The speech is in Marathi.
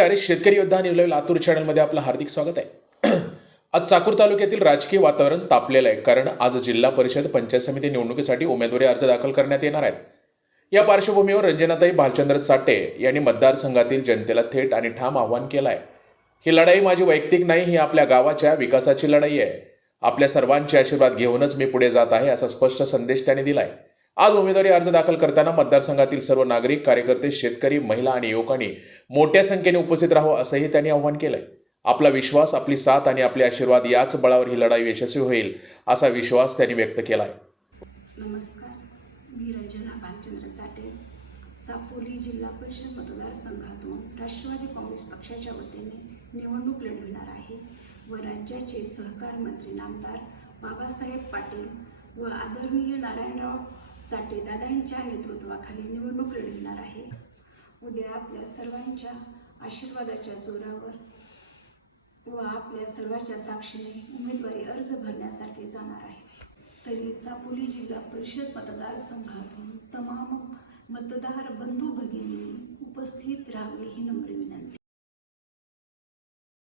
अरे शेतकरी योद्धा न्यूज लाईव्ह लातूर चॅनलमध्ये आपलं हार्दिक स्वागत आहे. आज चाकूर तालुक्यातील राजकीय वातावरण तापलेलं आहे, कारण आज जिल्हा परिषद पंचायत समिती निवडणुकीसाठी उमेदवारी अर्ज दाखल करण्यात येणार आहेत. या पार्श्वभूमीवर रंजनाताई भालचंद्र चाटे यांनी मतदारसंघातील जनतेला थेट आणि ठाम आवाहन केलं आहे. ही लढाई माझी वैयक्तिक नाही, ही आपल्या गावाच्या विकासाची लढाई आहे. आपल्या सर्वांचे आशीर्वाद घेऊनच मी पुढे जात आहे, असा स्पष्ट संदेश त्यांनी दिलाय. आज उमेदवारी अर्ज दाखल करताना मतदारसंघातील सर्व नागरिक, कार्यकर्ते, शेतकरी, महिला आणि युवकांनी मोठ्या संख्येने उपस्थित राहावं, असंही त्यांनी आवाहन केलंय. आपला विश्वास, आपली साथ आणि आपले आशीर्वाद याच बळावर ही लढाई यशस्वी होईल, असा विश्वास त्यांनी व्यक्त केलाय. नमस्कार, मी रंजना भालचंद्र चाटे, सापोली जिल्हा परिषद मतदारसंघातून राष्ट्रवादी काँग्रेस पक्षाच्या वतीने निवडणूक लढवणार आहे व राज्याचे सहकार मंत्री नामदार बाबासाहेब पाटील व आदरणीय नारायणराव चाटे दादांच्या नेतृत्वाखाली निवडणूक लढविणार आहे. उद्या आपल्या सर्वांच्या आशीर्वादाच्या जोरावर व आपल्या सर्वांच्या साक्षीने उमेदवारी अर्ज भरण्यासाठी जाणार आहे. तरी चापोली जिल्हा परिषद मतदारसंघातून तमाम मतदार बंधू भगिनींनी उपस्थित राहावे ही नम्र विनंती.